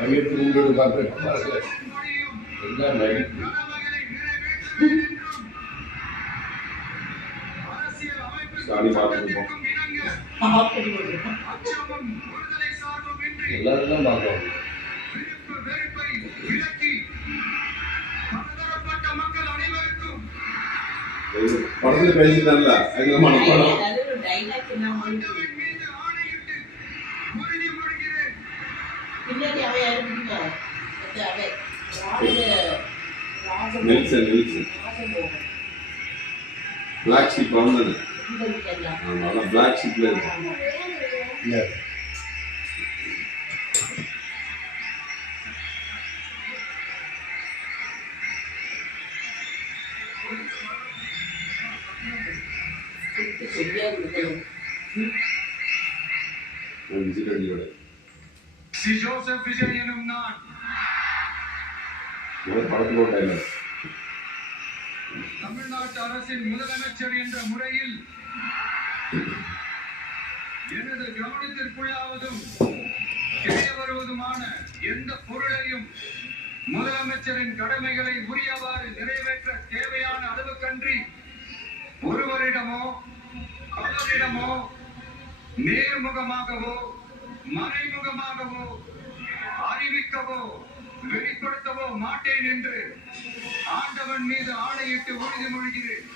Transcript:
கையெழுத்து கொண்டு பார்த்து எல்லாம் நடிப்பு. சாடி பார்த்துருப்போம், எல்லாரும் பார்க்கணும். படத்துல பேசிட்டான்ல எங்க மனப்பாடம். நெல்சன் பிளாக் ஷீப் வந்தது. அதனால பிளாக் ஷீப்ல இருக்கு. ஜோசப் விஜய் எனும் நான் தமிழ்நாட்டு அரசின் முதலமைச்சர் என்ற முறையில் எனது கவனத்திற்குள்ளாவதும் தெரிய வருவதுமான எந்த பொருளையும் முதலமைச்சரின் கடமைகளை உரியவாறு நிறைவேற்ற தேவையான அளவுக்கன்றி ஒருவரிடமோ பலரிடமோ நேர்முகமாகவோ மறைமுகமாகவோ அறிவிக்கவோ வெளிப்படுத்தவோ மாட்டேன் என்று ஆண்டவன் மீது ஆணையிட்டு உறுதிமொழிகிறேன்.